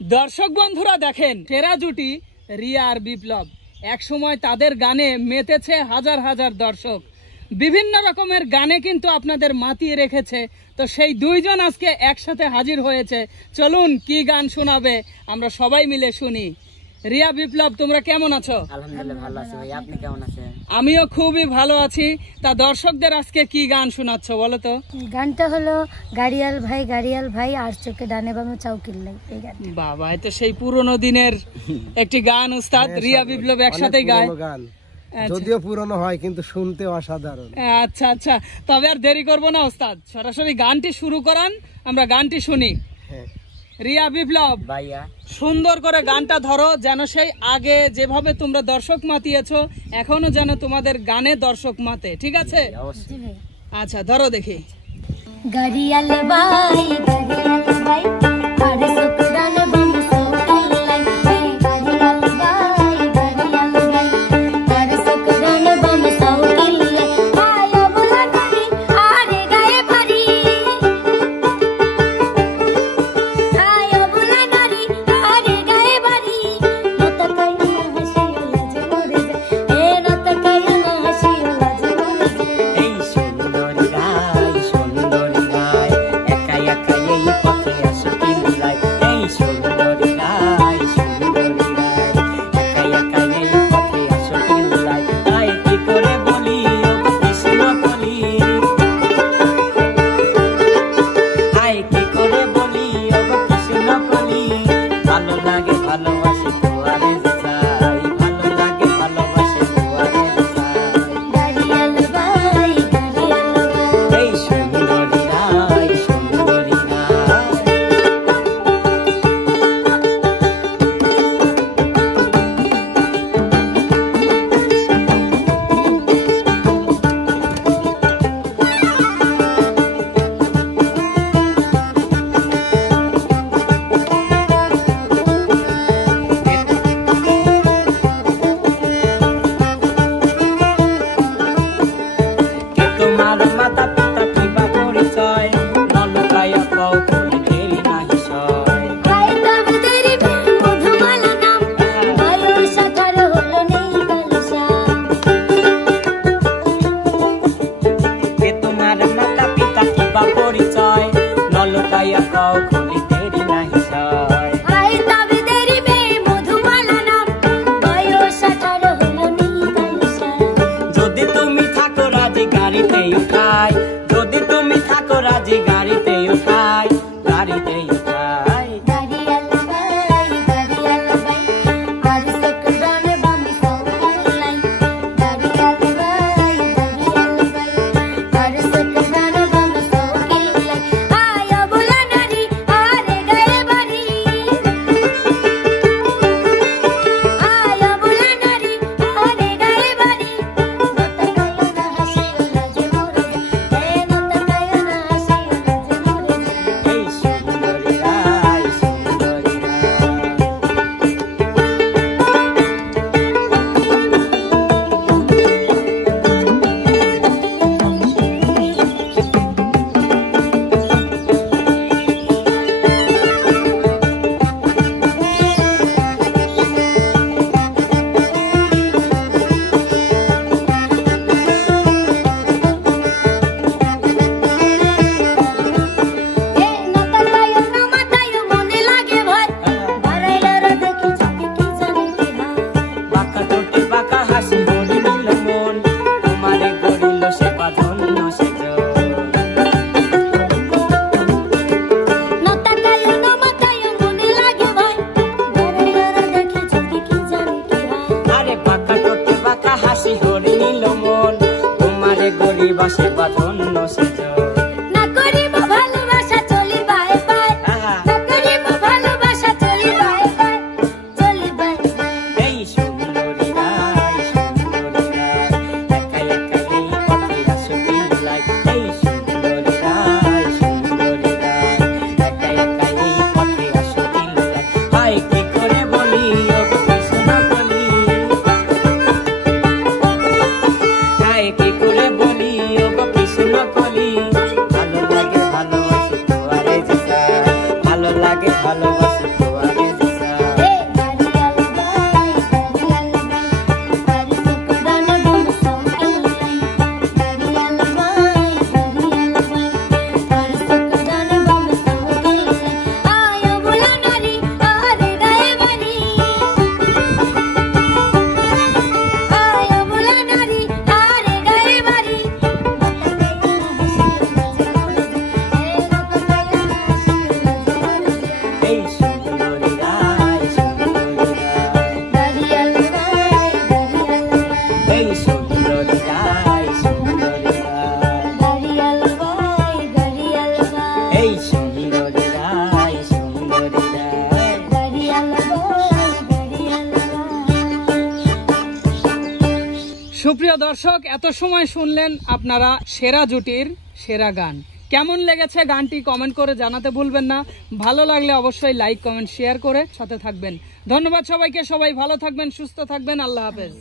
দর্শক বন্ধুরা দেখেন, সেরা জুটি রিয়া আর বিপ্লব। এক সময় তাদের গানে মেতেছে হাজার হাজার দর্শক, বিভিন্ন রকমের গানে কিন্তু আপনাদের মাতিয়ে রেখেছে। তো সেই দুইজন আজকে একসাথে হাজির হয়েছে। চলুন কি গান শোনাবে আমরা সবাই মিলে শুনি। রিয়া, বিপ্লব, তোমরা কেমন আছো? আলহামদুলিল্লাহ ভালো আছি ভাই, আপনি কেমন আছেন? আমিও খুবই ভালো আছি। তা দর্শকদের আজকে কি গান শোনাচ্ছ বলো তো? গানটা হলো গাড়িয়াল ভাই আর চোখে ডানে বামে চাউকিল্লাই। এই গান বাবা, এটা সেই পুরনো দিনের একটি গান। উস্তাদ রিয়া বিপ্লব একসাথে গায়, যদিও পুরনো হয় কিন্তু শুনতে অসাধারণ। আচ্ছা আচ্ছা, তবে আর দেরি করবো না ওস্তাদ, সরাসরি গানটি শুরু করান, আমরা গানটি শুনি। রিয়া, বিপ্লব ভাইয়া সুন্দর করে গানটা ধরো, যেন সেই আগে যেভাবে তোমরা দর্শক মাতিয়েছো এখনো যেন তোমাদের গানে দর্শক মাতে, ঠিক আছে? আচ্ছা ধরো দেখি। গাড়িয়াল ভাই আরে চোখে ডানে বামে চাউকিল্লাই, গাড়িয়াল ভাই আরে চোখে ডানে বামে চাউকিল্লাই, আয়া বলা গাড়ি আরে গায়ে বাড়ি, আয়া বলা গাড়ি আরে গায়ে বাড়ি, নতা কাইনা হাসি লাজে মরে যায়, এ নতা কাইনা হাসি লাজে মরে যায়। এই সুন্দরী গায় একা একা এই পথে আসো কিল্লাই, এই সুন্দরী গায় একা একা এই পথে আসো কিল্লাই, তাই কি করে বলি ও কৃষ্ণ কলি, তাই কি করে বলি ও কৃষ্ণ কলি, ভালো লাগে ভালোবাসি তোমারে যাই, ভালো লাগে ভালোবাসি তোমারে যাই, গাড়িয়াল ভাই এই সুন্দরী গায় তোমার মাতা পিতা কিবা পরিচয়, নলকায়া কও কোন দেরি নাহি সয়, আয় তবে তেরি মধুমালা নাম, ভালোবাসা তার হলো নেই কালসা। কে তোমার মাতা পিতা কিবা পরিচয়, নলকায়া কও কোন দেরি নাহি সয়, আয় তবে তেরি মধুমালা নাম, ভালোবাসা তার হলো নেই কালসা। যদি তুমি থাকো রাজি গাড়িতে উঠাই, যদি তুমি থাকো রাজি গাড়িতে উঠাই, গাড়িতে উঠাই, গাড়িয়াল ভাই আর চোখে ডানে বামে চাউকিল্লাই, গাড়িয়াল ভাই আর চোখে ডানে বামে চাউকিল্লাই, আয়া বলা নারী আরে গায়ে বাড়ি, আয়া বলা নারী আরে গায়ে বাড়ি, নতা কাইনা হাসি লাজে মরে যায়, এ নতা কাইনা হাসি লাজে মরে যায়। এই সুন্দরী গায় এ নতা কাইনা মাতায়ো মনে লাগে ভয়, বারাইলারা দেখি যদি কি জানি কি হয়। বাঁকা ঠোঁটে বাঁকা হাসি গড়ি নিল মন, তোমারে গড়িল সে বাঁধন্য সেজন, নতা কাইনা মাতায়ো মনে লাগে ভয়, বারাইলারা দেখি যদি কি জানি কি হয়। আরে বাঁকা ঠোঁটে বাঁকা হাসি গড়ি নিল মন, তোমারে গড়িব সে বাঁধন্য সেজন, না করিব ভালোবাসা চলি বাই বাই, না করিব ভালোবাসা চলি বাই বাই, চলি বাই বাই। এই সুন্দরী গায় একা একা এই পথে আসো কিল্লাই, এই সুন্দরী গায় একা একা এই পথে আসো কিল্লাই, হাই কি করে বলি ও কৃষ্ণ কলি, হাই কি করে বলি ও কৃষ্ণ সুপ্রিয় দর্শক, এত সময় শুনলেন আপনারা সেরা জুটির সেরা গান। কেমন লেগেছে গানটি কমেন্ট করে জানাতে ভুলবেন না। ভালো লাগলে অবশ্যই লাইক কমেন্ট শেয়ার করে সাথে থাকবেন। ধন্যবাদ সবাইকে। সবাই ভালো থাকবেন, সুস্থ থাকবেন। আল্লাহ হাফেজ।